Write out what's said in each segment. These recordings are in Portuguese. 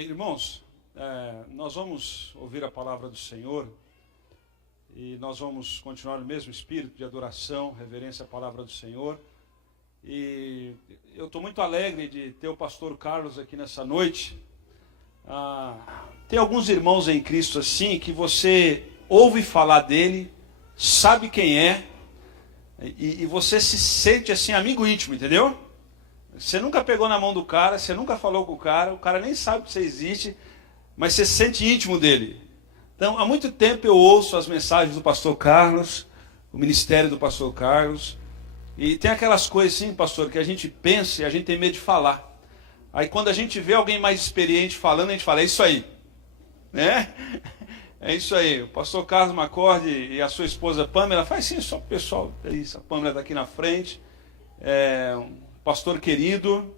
Irmãos, nós vamos ouvir a palavra do Senhor e nós vamos continuar no mesmo espírito de adoração, reverência à palavra do Senhor. E eu estou muito alegre de ter o pastor Carlos aqui nessa noite. Tem alguns irmãos em Cristo assim que você ouve falar dele, sabe quem é e você se sente assim amigo íntimo, entendeu? Você nunca pegou na mão do cara, você nunca falou com o cara nem sabe que você existe, mas você se sente íntimo dele. Então, há muito tempo eu ouço as mensagens do pastor Carlos, o ministério do pastor Carlos, e tem aquelas coisas assim, pastor, que a gente pensa e a gente tem medo de falar. Aí quando a gente vê alguém mais experiente falando, a gente fala, é isso aí, né? É isso aí. O pastor Carlos Macorde e a sua esposa Pamela, faz sim, só o pessoal, é isso, a Pamela está aqui na frente, pastor querido,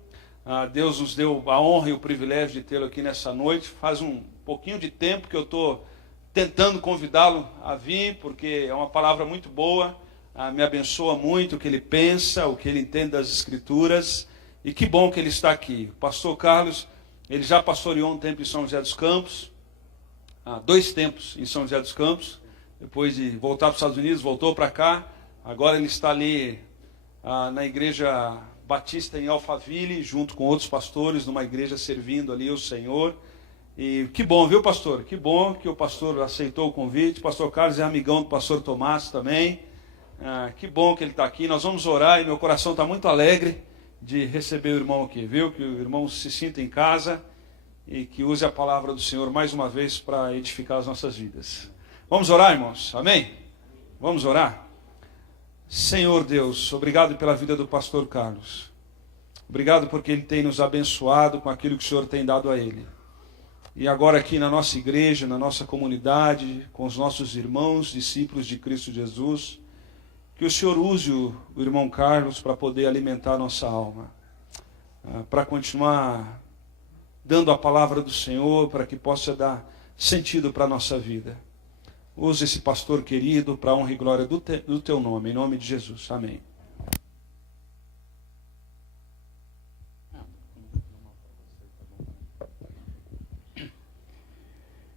Deus nos deu a honra e o privilégio de tê-lo aqui nessa noite. Faz um pouquinho de tempo que eu estou tentando convidá-lo a vir, porque é uma palavra muito boa, me abençoa muito o que ele pensa, o que ele entende das Escrituras, e que bom que ele está aqui. O pastor Carlos, ele já pastoreou um tempo em São José dos Campos, 2 tempos em São José dos Campos, depois de voltar para os Estados Unidos, voltou para cá, agora ele está ali na igreja Batista em Alphaville, junto com outros pastores, numa igreja servindo ali o Senhor. E que bom, viu, pastor? Que bom que o pastor aceitou o convite. O pastor Carlos é amigão do pastor Tomás também. Que bom que ele está aqui. Nós vamos orar e meu coração está muito alegre de receber o irmão aqui, viu? Que o irmão se sinta em casa e que use a palavra do Senhor mais uma vez para edificar as nossas vidas. Vamos orar, irmãos? Amém? Vamos orar? Senhor Deus, obrigado pela vida do pastor Carlos. Obrigado porque ele tem nos abençoado com aquilo que o Senhor tem dado a ele. E agora aqui na nossa igreja, na nossa comunidade, com os nossos irmãos, discípulos de Cristo Jesus, que o Senhor use o irmão Carlos para poder alimentar a nossa alma, para continuar dando a palavra do Senhor, para que possa dar sentido para a nossa vida. Use esse pastor querido para a honra e glória do teu nome, em nome de Jesus. Amém.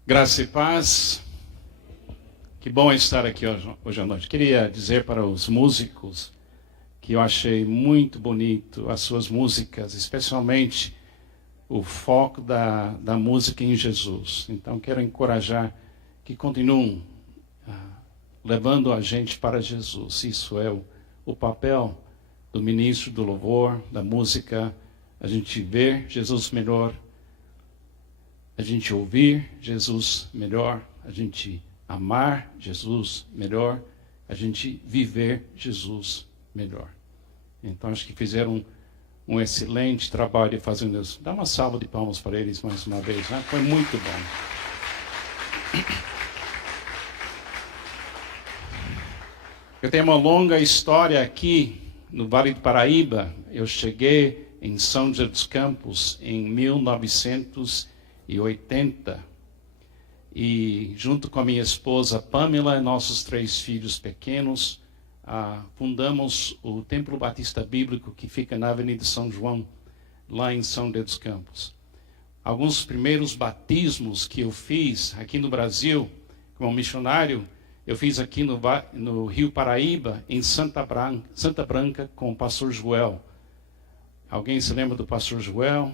Graça e paz. Que bom estar aqui hoje à noite. Queria dizer para os músicos que eu achei muito bonito as suas músicas, especialmente o foco da música em Jesus. Então quero encorajar que continuem levando a gente para Jesus. Isso é o papel do ministro do louvor, da música, a gente ver Jesus melhor, a gente ouvir Jesus melhor, a gente amar Jesus melhor, a gente viver Jesus melhor. Então acho que fizeram um excelente trabalho fazendo isso. Dá uma salva de palmas para eles mais uma vez, né? Foi muito bom. Eu tenho uma longa história aqui no Vale do Paraíba. Eu cheguei em São José dos Campos em 1980 e junto com a minha esposa Pamela e nossos 3 filhos pequenos, fundamos o Templo Batista Bíblico que fica na Avenida São João, lá em São José dos Campos. Alguns dos primeiros batismos que eu fiz aqui no Brasil, como missionário, eu fiz aqui no Rio Paraíba, em Santa Branca, com o pastor Joel. Alguém se lembra do pastor Joel?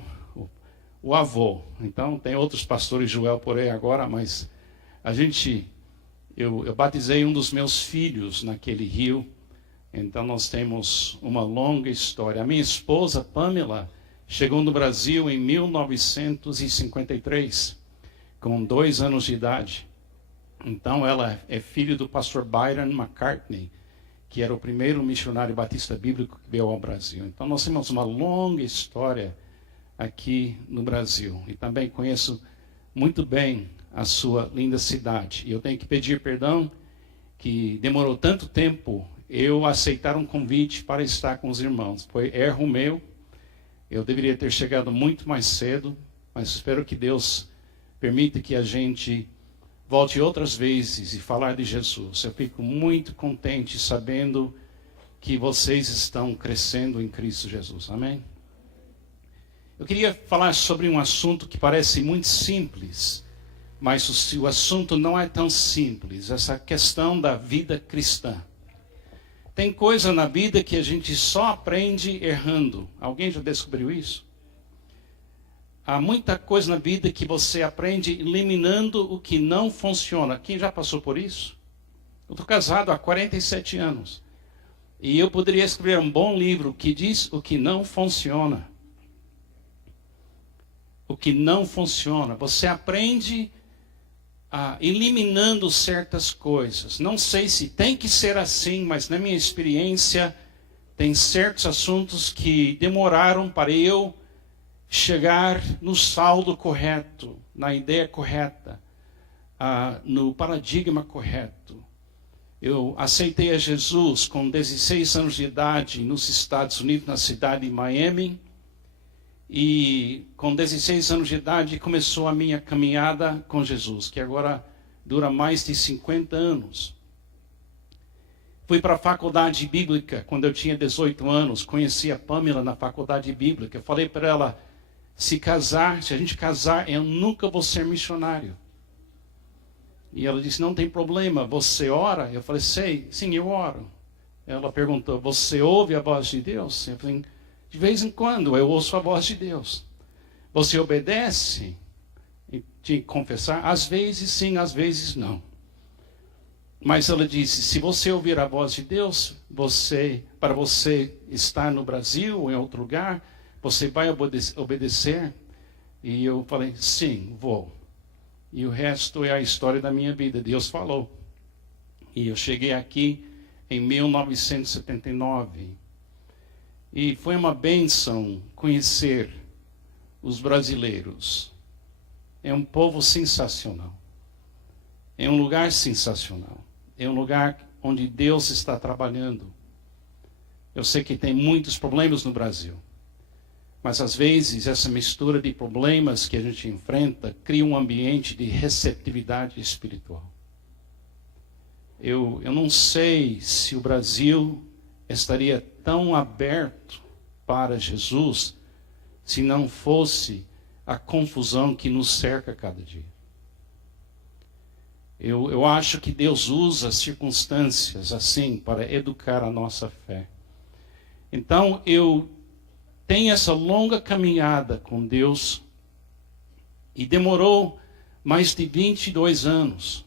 O avô. Então, tem outros pastores Joel por aí agora, mas eu batizei um dos meus filhos naquele rio. Então, nós temos uma longa história. A minha esposa, Pamela, chegou no Brasil em 1953, com 2 anos de idade. Então, ela é filha do pastor Byron McCartney, que era o primeiro missionário batista bíblico que veio ao Brasil. Então, nós temos uma longa história aqui no Brasil. E também conheço muito bem a sua linda cidade. E eu tenho que pedir perdão que demorou tanto tempo eu aceitar um convite para estar com os irmãos. Foi erro meu. Eu deveria ter chegado muito mais cedo, mas espero que Deus permita que a gente volte outras vezes e falar de Jesus. Eu fico muito contente sabendo que vocês estão crescendo em Cristo Jesus. Amém? Eu queria falar sobre um assunto que parece muito simples, mas o assunto não é tão simples, essa questão da vida cristã. Tem coisa na vida que a gente só aprende errando. Alguém já descobriu isso? Há muita coisa na vida que você aprende eliminando o que não funciona. Quem já passou por isso? Eu estou casado há 47 anos. E eu poderia escrever um bom livro que diz o que não funciona. O que não funciona. Você aprende eliminando certas coisas. Não sei se tem que ser assim, mas na minha experiência, tem certos assuntos que demoraram para eu chegar no saldo correto, na ideia correta, no paradigma correto. Eu aceitei a Jesus com 16 anos de idade nos Estados Unidos, na cidade de Miami. E com 16 anos de idade começou a minha caminhada com Jesus, que agora dura mais de 50 anos. Fui para a faculdade bíblica quando eu tinha 18 anos, conheci a Pamela na faculdade bíblica. Eu falei para ela, se a gente casar, eu nunca vou ser missionário. E ela disse, não tem problema, você ora? Eu falei, sim, eu oro. Ela perguntou, você ouve a voz de Deus? Eu falei, de vez em quando eu ouço a voz de Deus. Você obedece? E tinha que confessar, às vezes sim, às vezes não. Mas ela disse, se você ouvir a voz de Deus, para você estar no Brasil ou em outro lugar, você vai obedecer? E eu falei, sim, vou. E o resto é a história da minha vida. Deus falou. E eu cheguei aqui em 1979. E foi uma bênção conhecer os brasileiros. É um povo sensacional. É um lugar sensacional. É um lugar onde Deus está trabalhando. Eu sei que tem muitos problemas no Brasil. Mas às vezes essa mistura de problemas que a gente enfrenta cria um ambiente de receptividade espiritual. Eu não sei se o Brasil estaria tão aberto para Jesus se não fosse a confusão que nos cerca cada dia. Eu acho que Deus usa circunstâncias assim para educar a nossa fé. Então eu tenho essa longa caminhada com Deus e demorou mais de 22 anos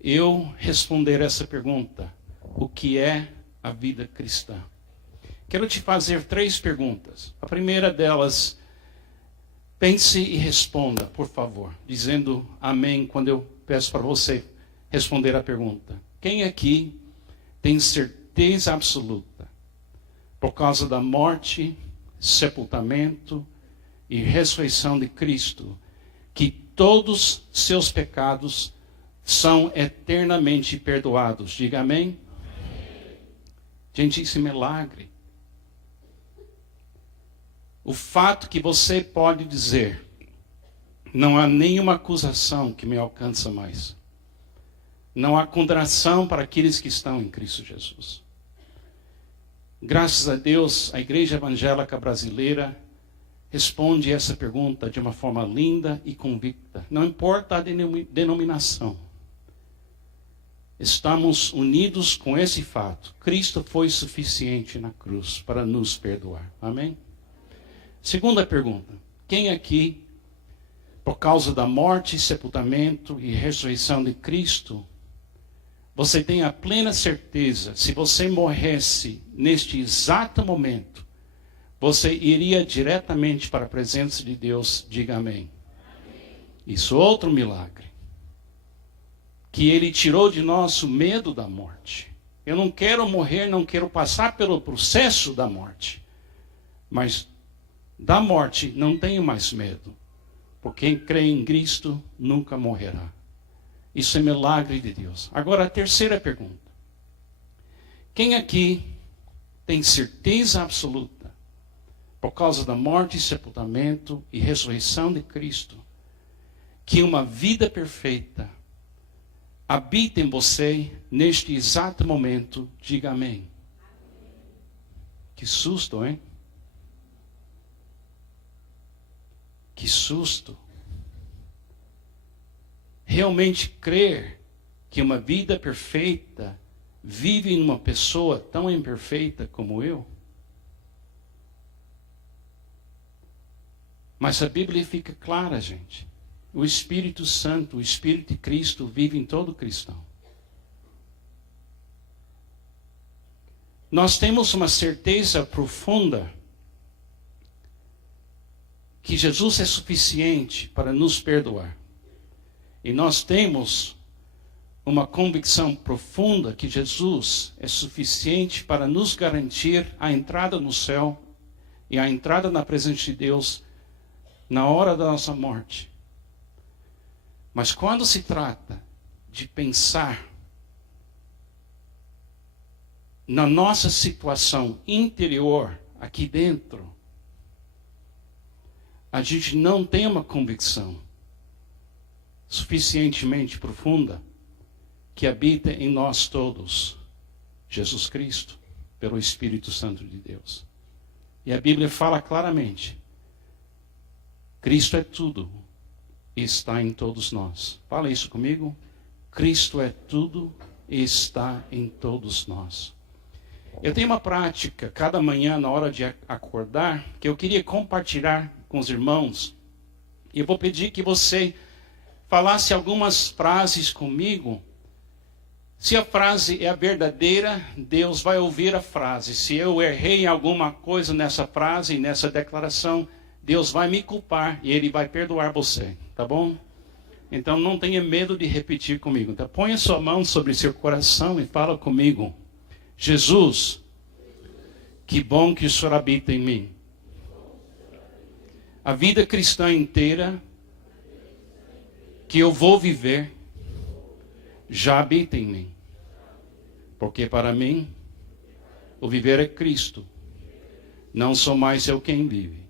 eu responder essa pergunta: o que é a vida cristã? Quero te fazer 3 perguntas. A primeira delas, pense e responda, por favor, dizendo amém quando eu peço para você responder a pergunta. Quem aqui tem certeza absoluta, por causa da morte, sepultamento e ressurreição de Cristo, que todos seus pecados são eternamente perdoados? Diga amém. Gente, isso é milagre. O fato que você pode dizer, não há nenhuma acusação que me alcança mais. Não há condenação para aqueles que estão em Cristo Jesus. Graças a Deus, a Igreja Evangélica Brasileira responde essa pergunta de uma forma linda e convicta. Não importa a denominação. Estamos unidos com esse fato. Cristo foi suficiente na cruz para nos perdoar. Amém? Segunda pergunta. Quem aqui, por causa da morte, sepultamento e ressurreição de Cristo, você tem a plena certeza, se você morresse neste exato momento, você iria diretamente para a presença de Deus? Diga amém. Isso é outro milagre. Que Ele tirou de nós o medo da morte. Eu não quero morrer, não quero passar pelo processo da morte. Mas da morte não tenho mais medo. Porque quem crê em Cristo nunca morrerá. Isso é milagre de Deus. Agora a terceira pergunta. Quem aqui tem certeza absoluta, por causa da morte, sepultamento e ressurreição de Cristo, que uma vida perfeita habita em você neste exato momento? Diga amém. Que susto, hein? Que susto! Realmente crer que uma vida perfeita vive em uma pessoa tão imperfeita como eu? Mas a Bíblia fica clara, gente. O Espírito Santo, o Espírito de Cristo vive em todo cristão. Nós temos uma certeza profunda que Jesus é suficiente para nos perdoar. E nós temos uma convicção profunda que Jesus é suficiente para nos garantir a entrada no céu e a entrada na presença de Deus na hora da nossa morte. Mas quando se trata de pensar na nossa situação interior, aqui dentro, a gente não tem uma convicção suficientemente profunda que habita em nós todos, Jesus Cristo, pelo Espírito Santo de Deus. E a Bíblia fala claramente, Cristo é tudo e está em todos nós. Fala isso comigo. Cristo é tudo e está em todos nós. Eu tenho uma prática, cada manhã, na hora de acordar, que eu queria compartilhar com os irmãos. E eu vou pedir que você falasse algumas frases comigo. Se a frase é a verdadeira, Deus vai ouvir a frase. Se eu errei em alguma coisa nessa frase, nessa declaração, Deus vai me culpar e Ele vai perdoar você, tá bom? Então não tenha medo de repetir comigo. Então ponha sua mão sobre seu coração e fala comigo. Jesus, que bom que o Senhor habita em mim. A vida cristã inteira que eu vou viver já habita em mim. Porque para mim, o viver é Cristo. Não sou mais eu quem vive,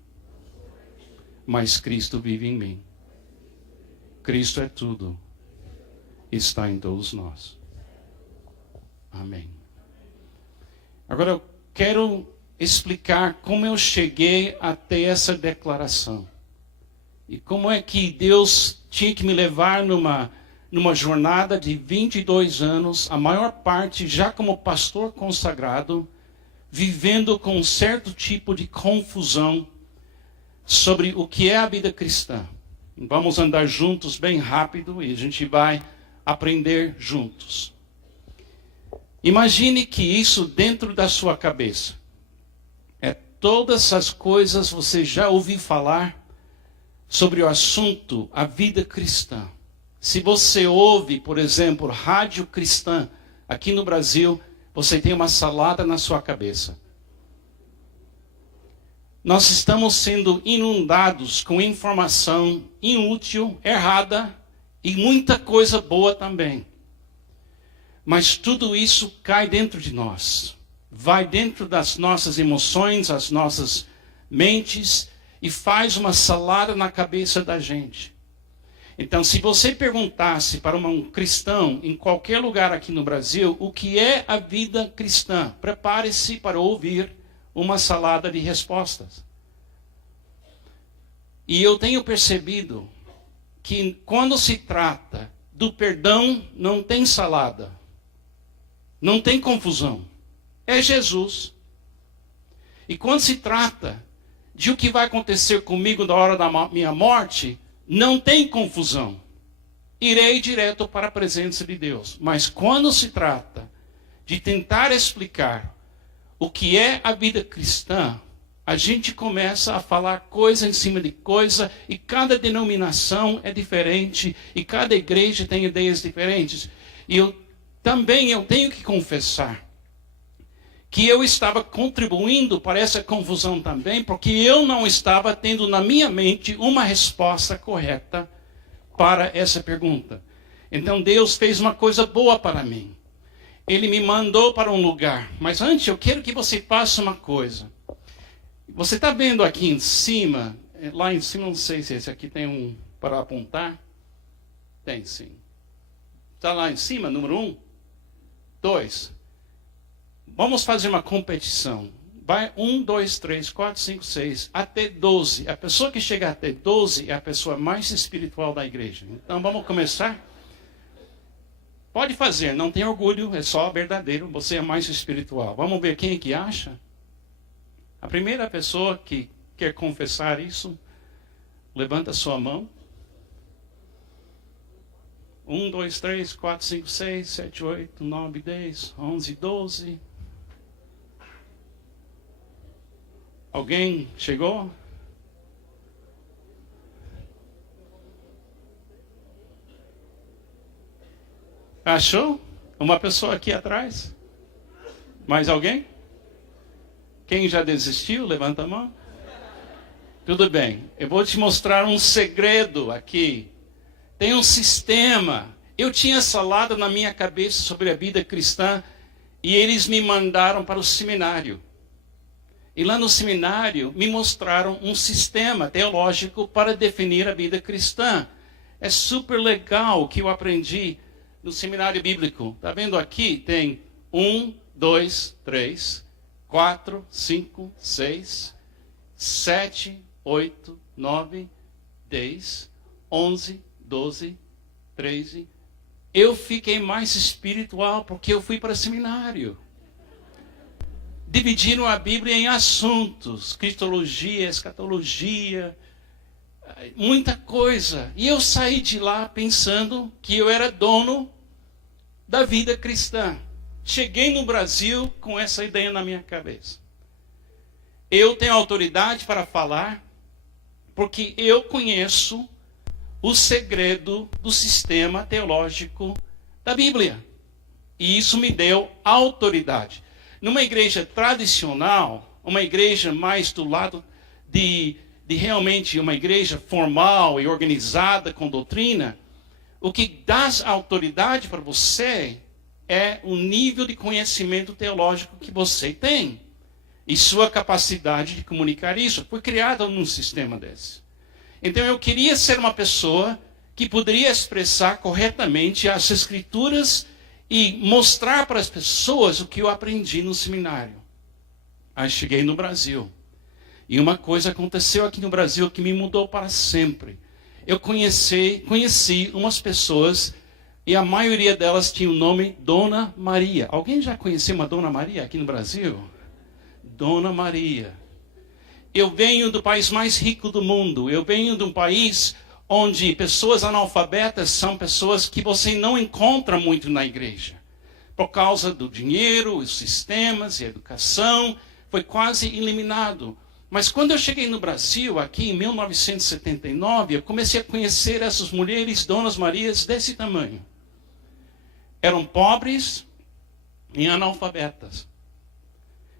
mas Cristo vive em mim. Cristo é tudo. Está em todos nós. Amém. Agora eu quero explicar como eu cheguei até essa declaração. E como é que Deus tinha que me levar numa jornada de 22 anos, a maior parte já como pastor consagrado, vivendo com um certo tipo de confusão sobre o que é a vida cristã. Vamos andar juntos bem rápido e a gente vai aprender juntos. Imagine que isso dentro da sua cabeça é todas as coisas você já ouviu falar sobre o assunto, a vida cristã. Se você ouve, por exemplo, rádio cristã aqui no Brasil, você tem uma salada na sua cabeça. Nós estamos sendo inundados com informação inútil, errada e muita coisa boa também. Mas tudo isso cai dentro de nós. Vai dentro das nossas emoções, as nossas mentes e faz uma salada na cabeça da gente. Então, se você perguntasse para um cristão em qualquer lugar aqui no Brasil o que é a vida cristã, prepare-se para ouvir uma salada de respostas. E eu tenho percebido que quando se trata do perdão, não tem salada, não tem confusão. É Jesus. E quando se trata de o que vai acontecer comigo na hora da minha morte, não tem confusão. Irei direto para a presença de Deus. Mas quando se trata de tentar explicar o que é a vida cristã, a gente começa a falar coisa em cima de coisa, e cada denominação é diferente, e cada igreja tem ideias diferentes. E eu tenho que confessar que eu estava contribuindo para essa confusão também, porque eu não estava tendo na minha mente uma resposta correta para essa pergunta. Então Deus fez uma coisa boa para mim. Ele me mandou para um lugar. Mas antes eu quero que você faça uma coisa. Você está vendo aqui em cima, lá em cima, não sei se esse aqui tem um para apontar. Tem sim. Está lá em cima, número 1, 2. Vamos fazer uma competição. Vai 1, 2, 3, 4, 5, 6, até 12. A pessoa que chega até 12 é a pessoa mais espiritual da igreja. Então vamos começar? Pode fazer, não tem orgulho, é só verdadeiro, você é mais espiritual. Vamos ver quem é que acha? A primeira pessoa que quer confessar isso, levanta sua mão. 1, 2, 3, 4, 5, 6, 7, 8, 9, 10, 11, 12. Alguém chegou? Achou? Uma pessoa aqui atrás? Mais alguém? Quem já desistiu? Levanta a mão. Tudo bem. Eu vou te mostrar um segredo aqui. Tem um sistema. Eu tinha salada na minha cabeça sobre a vida cristã e eles me mandaram para o seminário. E lá no seminário me mostraram um sistema teológico para definir a vida cristã. É super legal o que eu aprendi no seminário bíblico. Está vendo aqui? Tem 1, 2, 3, 4, 5, 6, 7, 8, 9, 10, 11, 12, 13. Eu fiquei mais espiritual porque eu fui para seminário. Dividiram a Bíblia em assuntos, cristologia, escatologia, muita coisa. E eu saí de lá pensando que eu era dono da vida cristã. Cheguei no Brasil com essa ideia na minha cabeça. Eu tenho autoridade para falar porque eu conheço o segredo do sistema teológico da Bíblia. E isso me deu autoridade. Numa igreja tradicional, uma igreja mais do lado de realmente uma igreja formal e organizada com doutrina, o que dá autoridade para você é o nível de conhecimento teológico que você tem e sua capacidade de comunicar isso. Foi criada num sistema desse. Então eu queria ser uma pessoa que poderia expressar corretamente as escrituras e mostrar para as pessoas o que eu aprendi no seminário. Aí cheguei no Brasil. E uma coisa aconteceu aqui no Brasil que me mudou para sempre. Eu conheci umas pessoas e a maioria delas tinha o nome Dona Maria. Alguém já conheceu uma Dona Maria aqui no Brasil? Dona Maria. Eu venho do país mais rico do mundo. Eu venho de um país onde pessoas analfabetas são pessoas que você não encontra muito na igreja. Por causa do dinheiro, os sistemas e a educação, foi quase eliminado. Mas quando eu cheguei no Brasil, aqui em 1979, eu comecei a conhecer essas mulheres, Donas Marias, desse tamanho. Eram pobres e analfabetas.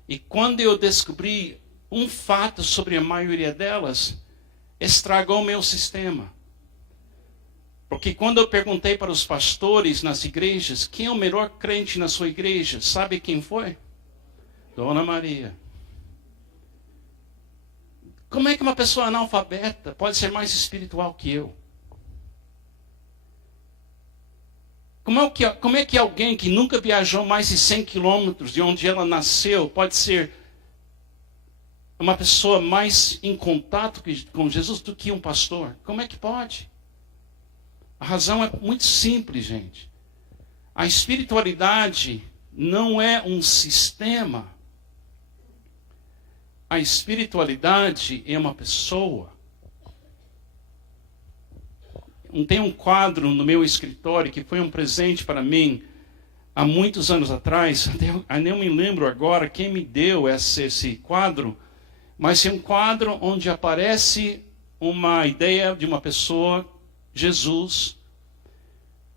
E quando eu descobri um fato sobre a maioria delas, estragou o meu sistema. Porque quando eu perguntei para os pastores nas igrejas, quem é o melhor crente na sua igreja? Sabe quem foi? Dona Maria. Como é que uma pessoa analfabeta pode ser mais espiritual que eu? Como é que alguém que nunca viajou mais de 100 quilômetros de onde ela nasceu pode ser uma pessoa mais em contato com Jesus do que um pastor? Como é que pode? A razão é muito simples, gente. A espiritualidade não é um sistema. A espiritualidade é uma pessoa. Tem um quadro no meu escritório que foi um presente para mim há muitos anos atrás. Eu nem me lembro agora quem me deu esse quadro, mas é um quadro onde aparece uma ideia de uma pessoa, Jesus.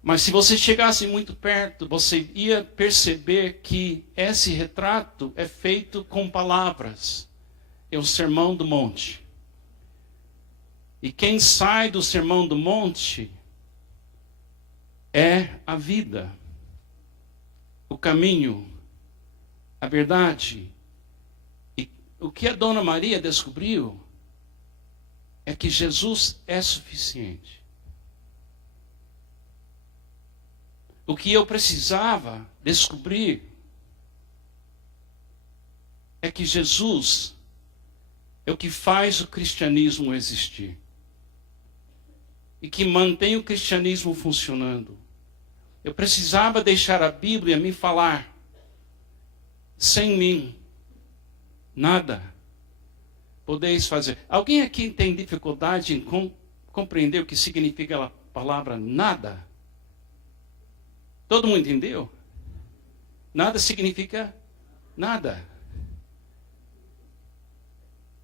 Mas se você chegasse muito perto, você ia perceber que esse retrato é feito com palavras. É o Sermão do Monte. E quem sai do Sermão do Monte é a vida, o caminho, a verdade. E o que a Dona Maria descobriu é que Jesus é suficiente. O que eu precisava descobrir é que Jesus é o que faz o cristianismo existir. E que mantém o cristianismo funcionando. Eu precisava deixar a Bíblia me falar. Sem mim, nada podeis fazer. Alguém aqui tem dificuldade em compreender o que significa a palavra nada? Todo mundo entendeu? Nada significa nada.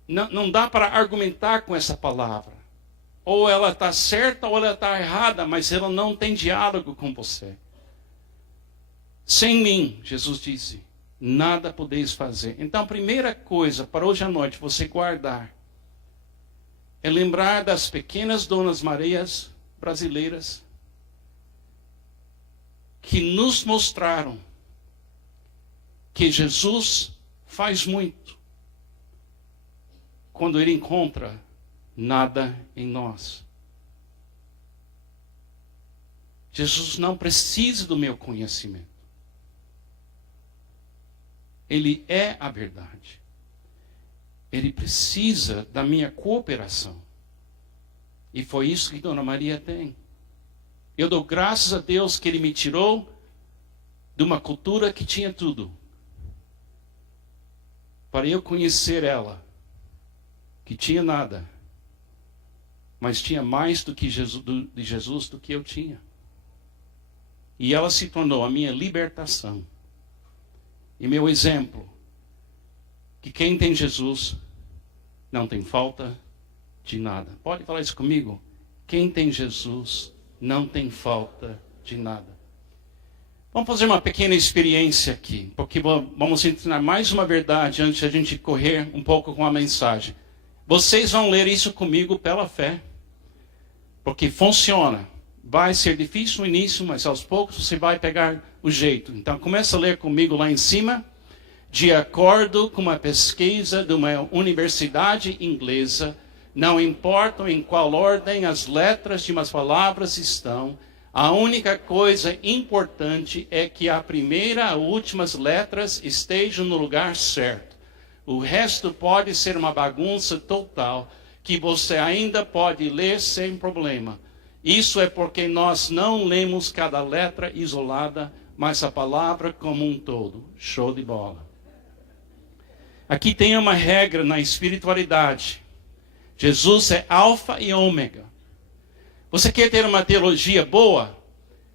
Não dá para argumentar com essa palavra. Ou ela está certa ou ela está errada, mas ela não tem diálogo com você. Sem mim, Jesus disse, nada podeis fazer. Então, a primeira coisa para hoje à noite você guardar é lembrar das pequenas Donas Marias brasileiras que nos mostraram que Jesus faz muito quando Ele encontra nada em nós. Jesus não precisa do meu conhecimento. Ele é a verdade. Ele precisa da minha cooperação. E foi isso que Dona Maria tem. Eu dou graças a Deus que Ele me tirou de uma cultura que tinha tudo, para eu conhecer ela, que tinha nada, mas tinha mais do que de Jesus do que eu tinha. E ela se tornou a minha libertação. E meu exemplo, que quem tem Jesus não tem falta de nada. Pode falar isso comigo? Quem tem Jesus não tem falta de nada. Vamos fazer uma pequena experiência aqui, porque vamos ensinar mais uma verdade antes de a gente correr um pouco com a mensagem. Vocês vão ler isso comigo pela fé, porque funciona. Vai ser difícil no início, mas aos poucos você vai pegar o jeito. Então começa a ler comigo lá em cima. De acordo com uma pesquisa de uma universidade inglesa, não importa em qual ordem as letras de umas palavras estão, a única coisa importante é que a primeira e últimas letras estejam no lugar certo. O resto pode ser uma bagunça total, que você ainda pode ler sem problema. Isso é porque nós não lemos cada letra isolada, mas a palavra como um todo. Show de bola. Aqui tem uma regra na espiritualidade. Jesus é alfa e ômega. Você quer ter uma teologia boa?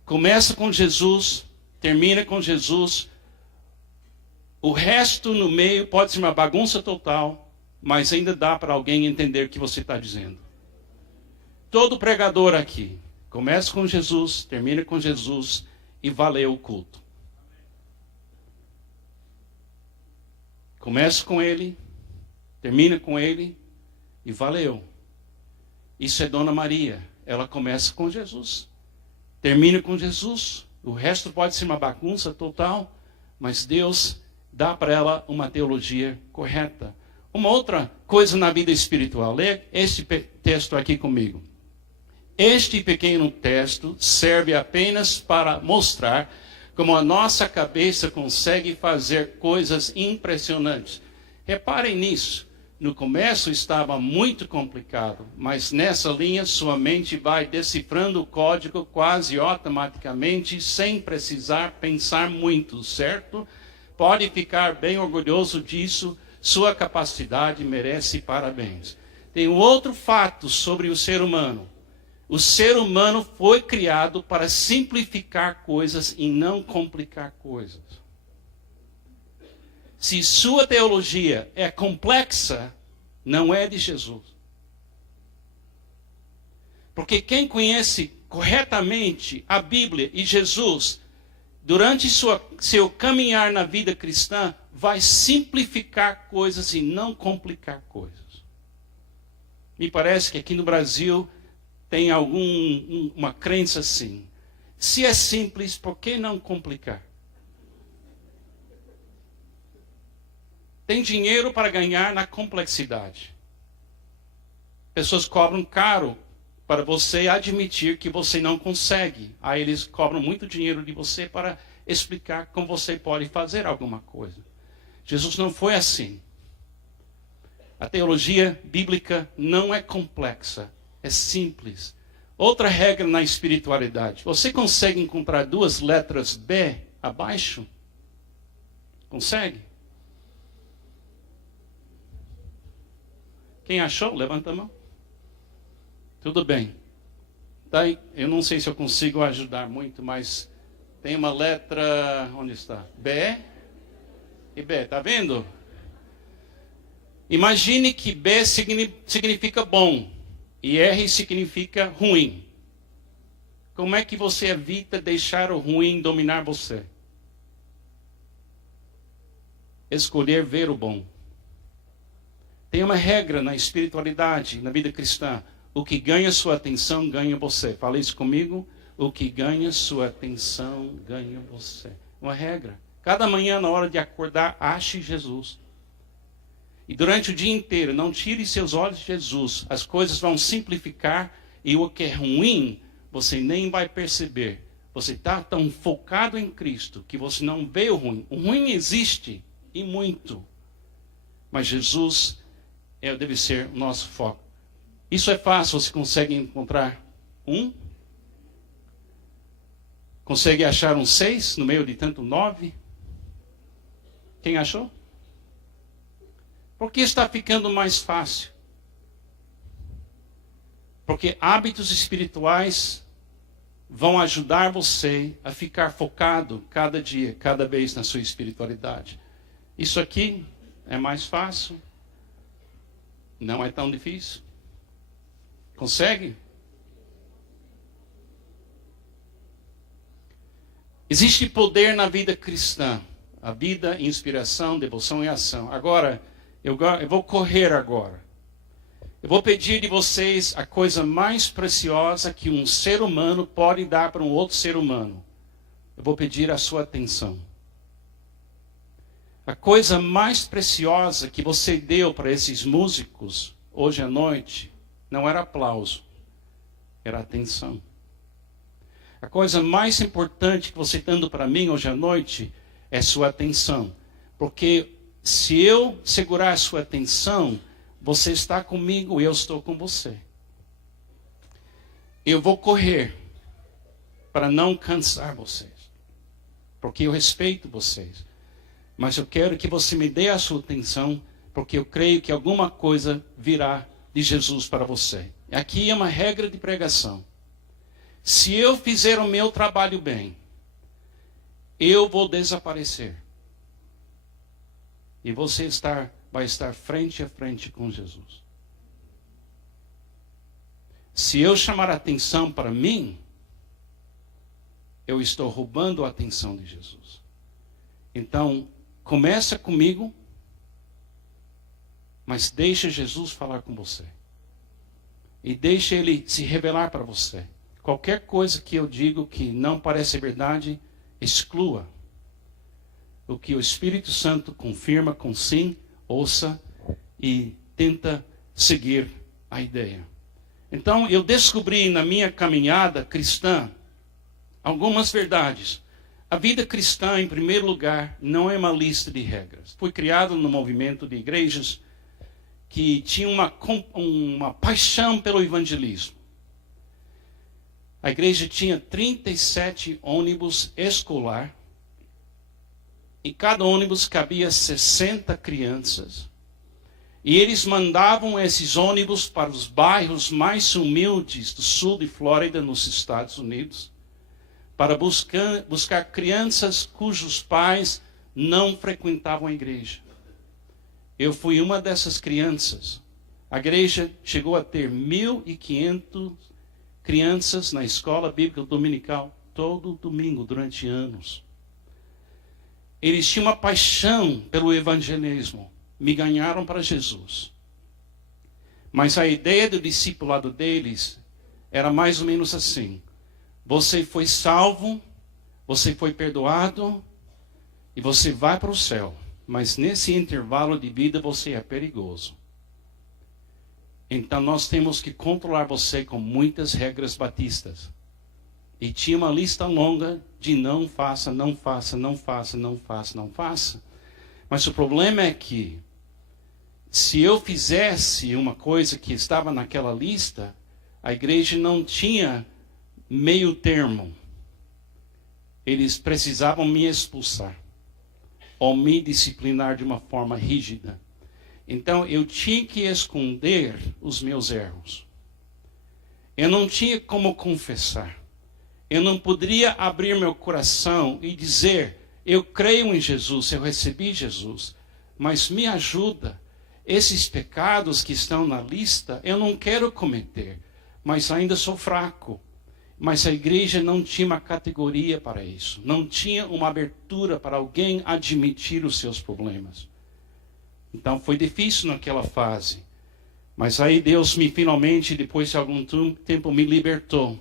Começa com Jesus, termina com Jesus. O resto no meio pode ser uma bagunça total, mas ainda dá para alguém entender o que você está dizendo. Todo pregador aqui, começa com Jesus, termina com Jesus e valeu o culto. Começa com Ele, termina com Ele e valeu. Isso é Dona Maria. Ela começa com Jesus, termina com Jesus. O resto pode ser uma bagunça total, mas Deus dá para ela uma teologia correta. Uma outra coisa na vida espiritual. Lê este texto aqui comigo. Este pequeno texto serve apenas para mostrar como a nossa cabeça consegue fazer coisas impressionantes. Reparem nisso. No começo estava muito complicado, mas nessa linha sua mente vai decifrando o código quase automaticamente, sem precisar pensar muito, certo? Pode ficar bem orgulhoso disso, sua capacidade merece parabéns. Tem um outro fato sobre o ser humano. O ser humano foi criado para simplificar coisas e não complicar coisas. Se sua teologia é complexa, não é de Jesus. Porque quem conhece corretamente a Bíblia e Jesus, durante seu caminhar na vida cristã, vai simplificar coisas e não complicar coisas. Me parece que aqui no Brasil tem uma crença assim. Se é simples, por que não complicar? Tem dinheiro para ganhar na complexidade. Pessoas cobram caro para você admitir que você não consegue. Aí eles cobram muito dinheiro de você para explicar como você pode fazer alguma coisa. Jesus não foi assim. A teologia bíblica não é complexa, é simples. Outra regra na espiritualidade. Você consegue encontrar duas letras B abaixo? Consegue? Quem achou? Levanta a mão. Tudo bem. Daí, eu não sei se eu consigo ajudar muito, mas tem uma letra, onde está? B e B, tá vendo? Imagine que B significa bom e R significa ruim. Como é que você evita deixar o ruim dominar você? Escolher ver o bom. Tem uma regra na espiritualidade, na vida cristã. O que ganha sua atenção, ganha você. Fala isso comigo. O que ganha sua atenção, ganha você. Uma regra. Cada manhã, na hora de acordar, ache Jesus. E durante o dia inteiro, não tire seus olhos de Jesus. As coisas vão simplificar e o que é ruim, você nem vai perceber. Você está tão focado em Cristo que você não vê o ruim. O ruim existe, e muito. Mas Jesus deve ser o nosso foco. Isso é fácil, você consegue encontrar um? Consegue achar um 6 no meio de tanto 9? Quem achou? Por que está ficando mais fácil? Porque hábitos espirituais vão ajudar você a ficar focado cada dia, cada vez na sua espiritualidade. Isso aqui é mais fácil. Não é tão difícil. Consegue? Existe poder na vida cristã. A vida, inspiração, devoção e ação. Agora, eu vou correr agora. Eu vou pedir de vocês a coisa mais preciosa que um ser humano pode dar para um outro ser humano. Eu vou pedir a sua atenção. A coisa mais preciosa que você deu para esses músicos hoje à noite não era aplauso, era atenção. A coisa mais importante que você está dando para mim hoje à noite é sua atenção. Porque se eu segurar a sua atenção, você está comigo e eu estou com você. Eu vou correr para não cansar vocês. Porque eu respeito vocês. Mas eu quero que você me dê a sua atenção, porque eu creio que alguma coisa virá de Jesus para você. Aqui é uma regra de pregação. Se eu fizer o meu trabalho bem, eu vou desaparecer. E você vai estar frente a frente com Jesus. Se eu chamar a atenção para mim, eu estou roubando a atenção de Jesus. Então, começa comigo, mas deixa Jesus falar com você. E deixa Ele se revelar para você. Qualquer coisa que eu digo que não parece verdade, exclua. O que o Espírito Santo confirma com sim, ouça e tenta seguir a ideia. Então, eu descobri na minha caminhada cristã algumas verdades. A vida cristã, em primeiro lugar, não é uma lista de regras. Fui criado no movimento de igrejas que tinha uma paixão pelo evangelismo. A igreja tinha 37 ônibus escolar. Em cada ônibus cabia 60 crianças. E eles mandavam esses ônibus para os bairros mais humildes do sul de Flórida, nos Estados Unidos, para buscar crianças cujos pais não frequentavam a igreja. Eu fui uma dessas crianças. A igreja chegou a ter 1.500 crianças na escola bíblica dominical, todo domingo, durante anos. Eles tinham uma paixão pelo evangelismo. Me ganharam para Jesus. Mas a ideia do discipulado deles era mais ou menos assim. Você foi salvo, você foi perdoado e você vai para o céu. Mas nesse intervalo de vida você é perigoso. Então nós temos que controlar você com muitas regras batistas. E tinha uma lista longa de não faça, não faça, não faça, não faça, não faça. Mas o problema é que, se eu fizesse uma coisa que estava naquela lista, a igreja não tinha meio termo. Eles precisavam me expulsar ou me disciplinar de uma forma rígida. Então eu tinha que esconder os meus erros. Eu não tinha como confessar. Eu não poderia abrir meu coração e dizer: eu creio em Jesus, eu recebi Jesus, mas me ajuda. Esses pecados que estão na lista, eu não quero cometer, mas ainda sou fraco. Mas a igreja não tinha uma categoria para isso. Não tinha uma abertura para alguém admitir os seus problemas. Então foi difícil naquela fase. Mas aí Deus finalmente, depois de algum tempo, me libertou.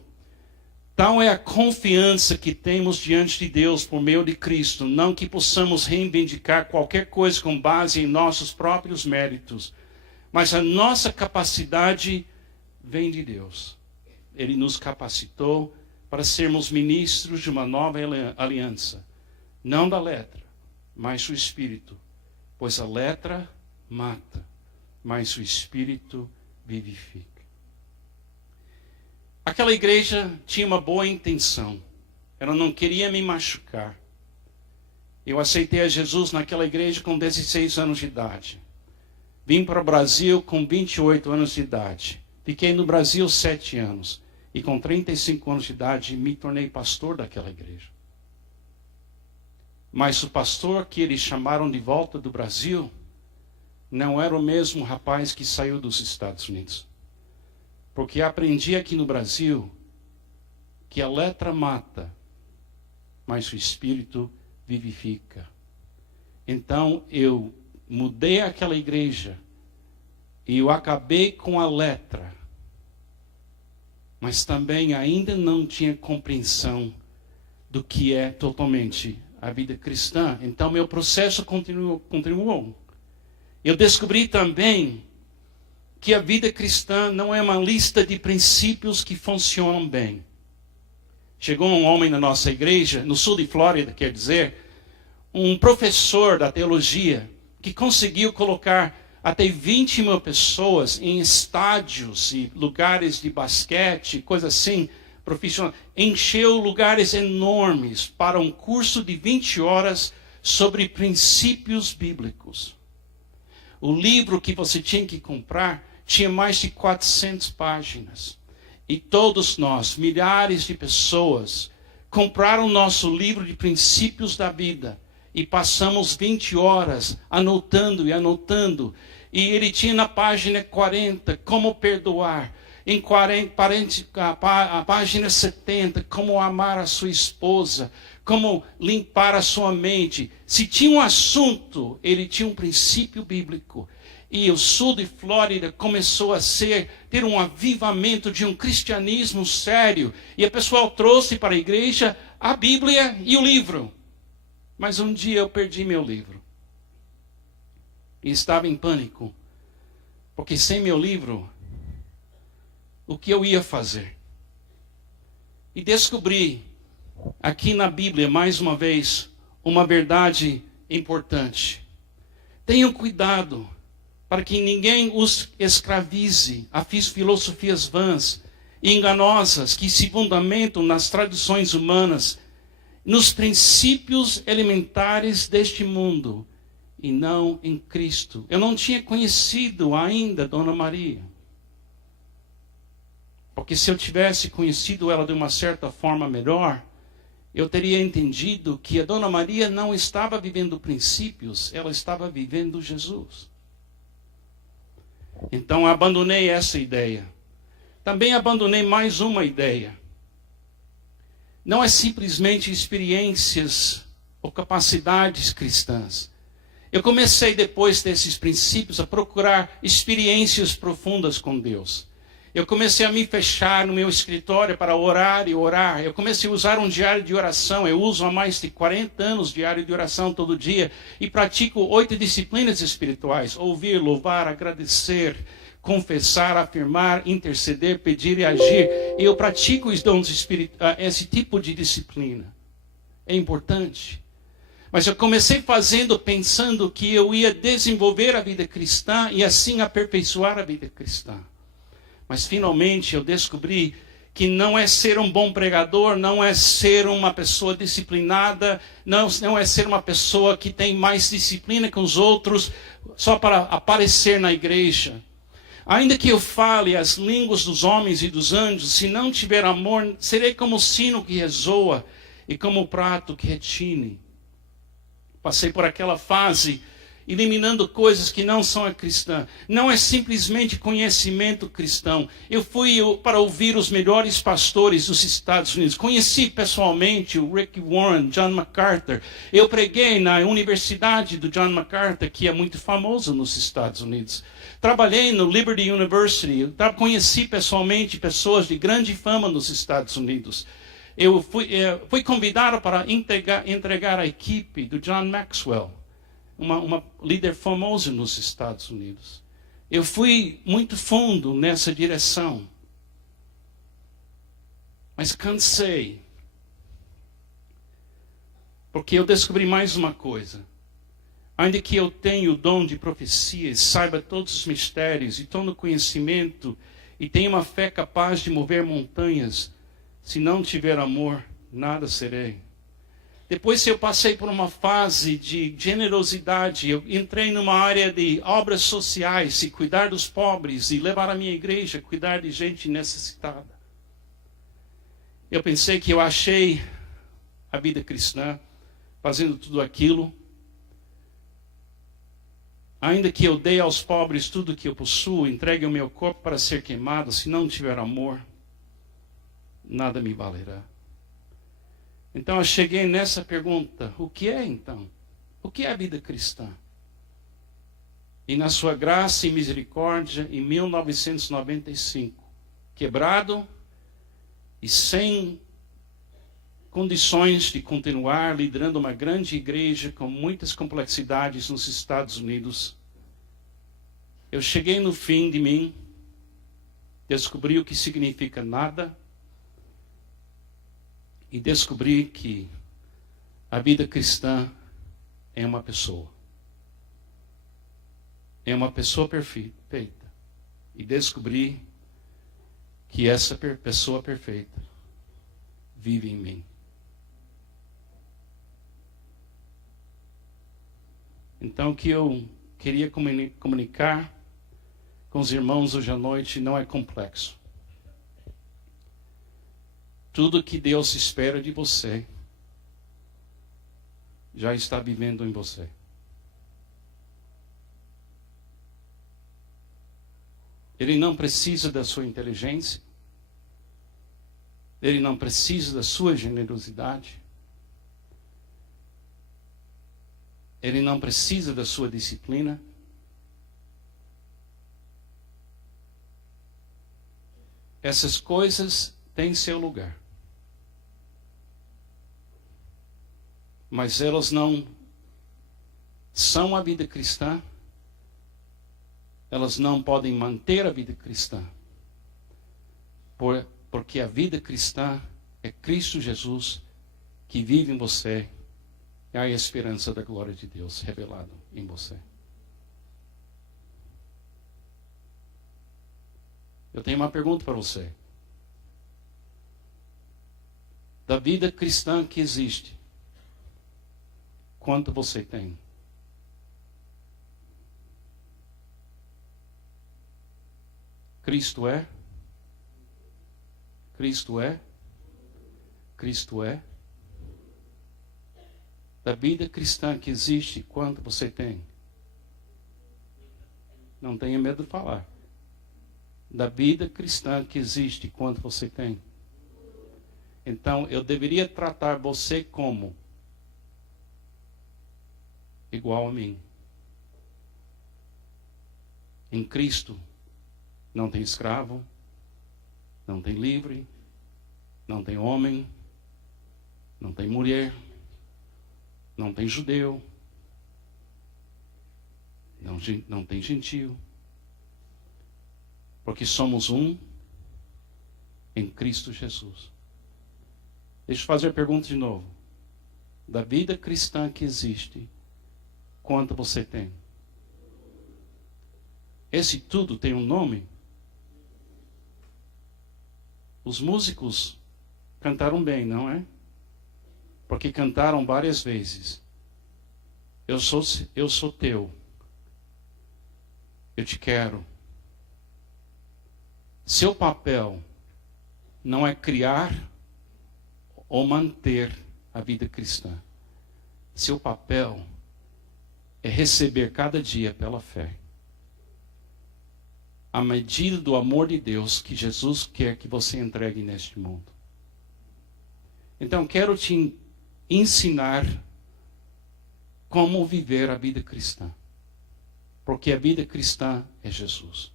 Tal é a confiança que temos diante de Deus por meio de Cristo. Não que possamos reivindicar qualquer coisa com base em nossos próprios méritos. Mas a nossa capacidade vem de Deus. Ele nos capacitou para sermos ministros de uma nova aliança. Não da letra, mas do Espírito. Pois a letra mata, mas o Espírito vivifica. Aquela igreja tinha uma boa intenção. Ela não queria me machucar. Eu aceitei a Jesus naquela igreja com 16 anos de idade. Vim para o Brasil com 28 anos de idade. Fiquei no Brasil 7 anos. E com 35 anos de idade me tornei pastor daquela igreja. Mas o pastor que eles chamaram de volta do Brasil não era o mesmo rapaz que saiu dos Estados Unidos. Porque aprendi aqui no Brasil que a letra mata, mas o Espírito vivifica. Então eu mudei aquela igreja e eu acabei com a letra. Mas também ainda não tinha compreensão do que é totalmente a vida cristã. Então meu processo continuou. Eu descobri também que a vida cristã não é uma lista de princípios que funcionam bem. Chegou um homem na nossa igreja, no sul de Flórida, quer dizer, um professor da teologia, que conseguiu colocar até 20 mil pessoas em estádios e lugares de basquete, coisa assim, profissional. Encheu lugares enormes para um curso de 20 horas sobre princípios bíblicos. O livro que você tinha que comprar tinha mais de 400 páginas. E todos nós, milhares de pessoas, compraram nosso livro de princípios da vida. E passamos 20 horas anotando e anotando. E ele tinha na página 40, como perdoar. Em a página 70, como amar a sua esposa. Como limpar a sua mente. Se tinha um assunto, ele tinha um princípio bíblico. E o sul de Flórida começou a ter um avivamento de um cristianismo sério. E a pessoa trouxe para a igreja a Bíblia e o livro. Mas um dia eu perdi meu livro. E estava em pânico. Porque sem meu livro, o que eu ia fazer? E descobri aqui na Bíblia, mais uma vez, uma verdade importante. Tenham cuidado para que ninguém os escravize a filosofias vãs e enganosas que se fundamentam nas tradições humanas, nos princípios elementares deste mundo e não em Cristo. Eu não tinha conhecido ainda Dona Maria. Porque se eu tivesse conhecido ela de uma certa forma melhor, eu teria entendido que a Dona Maria não estava vivendo princípios, ela estava vivendo Jesus. Então abandonei essa ideia. Também abandonei mais uma ideia. Não é simplesmente experiências ou capacidades cristãs. Eu comecei, depois desses princípios, a procurar experiências profundas com Deus. Eu comecei a me fechar no meu escritório para orar e orar. Eu comecei a usar um diário de oração. Eu uso há mais de 40 anos diário de oração todo dia. E pratico 8 disciplinas espirituais. Ouvir, louvar, agradecer, confessar, afirmar, interceder, pedir e agir. E eu pratico os dons esse tipo de disciplina. É importante. Mas eu comecei fazendo, pensando que eu ia desenvolver a vida cristã e assim aperfeiçoar a vida cristã. Mas finalmente eu descobri que não é ser um bom pregador, não é ser uma pessoa disciplinada, não é ser uma pessoa que tem mais disciplina que os outros, só para aparecer na igreja. Ainda que eu fale as línguas dos homens e dos anjos, se não tiver amor, serei como o sino que ressoa e como o prato que retine. Passei por aquela fase, eliminando coisas que não são a cristã. Não é simplesmente conhecimento cristão. Eu fui para ouvir os melhores pastores dos Estados Unidos. Conheci pessoalmente o Rick Warren, John MacArthur. Eu preguei na Universidade do John MacArthur, que é muito famoso nos Estados Unidos. Trabalhei no Liberty University. Eu conheci pessoalmente pessoas de grande fama nos Estados Unidos. Eu fui convidado para entregar a equipe do John Maxwell, uma líder famosa nos Estados Unidos. Eu fui muito fundo nessa direção. Mas cansei. Porque eu descobri mais uma coisa. Ainda que eu tenha o dom de profecia, saiba todos os mistérios e todo o conhecimento, e tenha uma fé capaz de mover montanhas, se não tiver amor, nada serei. Depois eu passei por uma fase de generosidade. Eu entrei numa área de obras sociais, e cuidar dos pobres, e levar a minha igreja a cuidar de gente necessitada. Eu pensei que eu achei a vida cristã, fazendo tudo aquilo. Ainda que eu dei aos pobres tudo que eu possuo, entregue o meu corpo para ser queimado, se não tiver amor, nada me valerá. Então eu cheguei nessa pergunta: o que é então? O que é a vida cristã? E na sua graça e misericórdia, em 1995, quebrado e sem condições de continuar liderando uma grande igreja com muitas complexidades nos Estados Unidos, eu cheguei no fim de mim, descobri o que significa nada, e descobri que a vida cristã é uma pessoa. É uma pessoa perfeita. E descobri que essa pessoa perfeita vive em mim. Então o que eu queria comunicar com os irmãos hoje à noite não é complexo. Tudo que Deus espera de você já está vivendo em você. Ele não precisa da sua inteligência. Ele não precisa da sua generosidade. Ele não precisa da sua disciplina. Essas coisas têm seu lugar. Mas elas não são a vida cristã. Elas não podem manter a vida cristã. Porque a vida cristã é Cristo Jesus que vive em você. É a esperança da glória de Deus revelada em você. Eu tenho uma pergunta para você. Da vida cristã que existe, quanto você tem? Cristo é? Cristo é? Cristo é? Da vida cristã que existe, quanto você tem? Não tenha medo de falar. Da vida cristã que existe, quanto você tem? Então, eu deveria tratar você como igual a mim. Em Cristo, não tem escravo, não tem livre, não tem homem, não tem mulher, não tem judeu, não tem gentio. Porque somos um em Cristo Jesus. Deixa eu fazer a pergunta de novo. da vida cristã que existe, quanto você tem? Esse tudo tem um nome? Os músicos cantaram bem, não é? Porque cantaram várias vezes. Eu sou teu. Eu te quero. Seu papel não é criar ou manter a vida cristã. Seu papel é receber cada dia pela fé a medida do amor de Deus que Jesus quer que você entregue neste mundo. Então, quero te ensinar como viver a vida cristã. Porque a vida cristã é Jesus.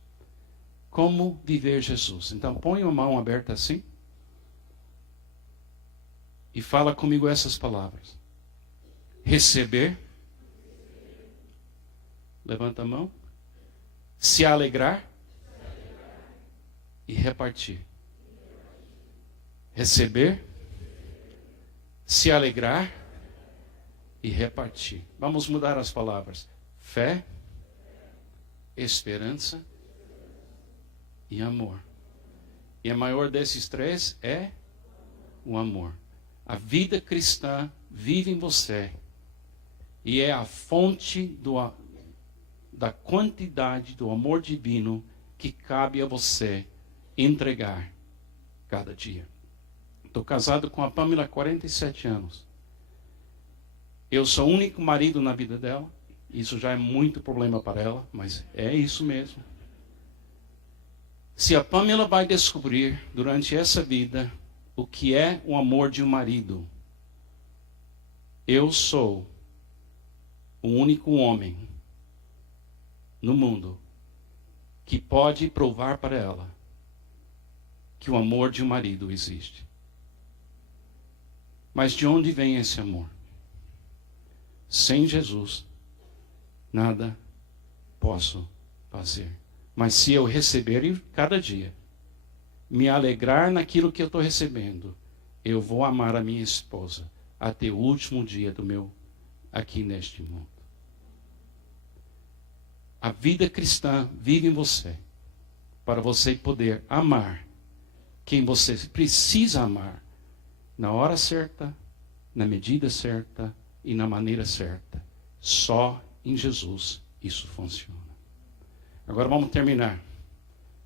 Como viver Jesus? Então, põe a mão aberta assim e fala comigo essas palavras. Receber. Levanta a mão. Se alegrar. E repartir. Receber, se alegrar e repartir. Vamos mudar as palavras. Fé, esperança e amor. E a maior desses três é o amor. A vida cristã vive em você e é a fonte da quantidade do amor divino que cabe a você entregar cada dia. Estou casado com a Pamela há 47 anos. Eu sou o único marido na vida dela. Isso já é muito problema para ela, mas é isso mesmo. Se a Pamela vai descobrir durante essa vida o que é o amor de um marido, eu sou o único homem no mundo que pode provar para ela que o amor de um marido existe. Mas de onde vem esse amor? Sem Jesus, nada posso fazer. Mas se eu receber cada dia, me alegrar naquilo que eu estou recebendo, eu vou amar a minha esposa até o último dia do meu aqui neste mundo. A vida cristã vive em você, para você poder amar quem você precisa amar, na hora certa, na medida certa e na maneira certa. Só em Jesus isso funciona. Agora vamos terminar.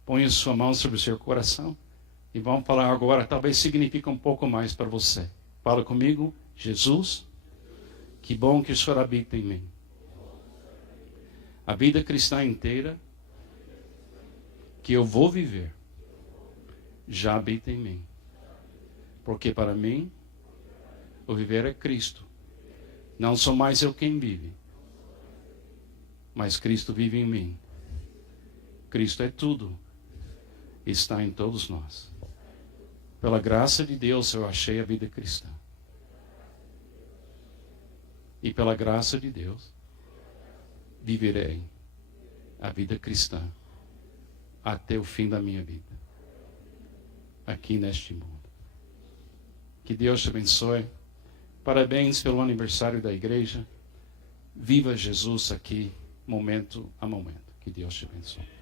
Põe sua mão sobre o seu coração e vamos falar agora, talvez signifique um pouco mais para você. Fala comigo. Jesus, que bom que o Senhor habita em mim. A vida cristã inteira que eu vou viver já habita em mim. Porque para mim, o viver é Cristo. Não sou mais eu quem vive, mas Cristo vive em mim. Cristo é tudo. Está em todos nós. Pela graça de Deus eu achei a vida cristã. E pela graça de Deus, viverei a vida cristã até o fim da minha vida, aqui neste mundo. Que Deus te abençoe. Parabéns pelo aniversário da igreja. Viva Jesus aqui, momento a momento. Que Deus te abençoe.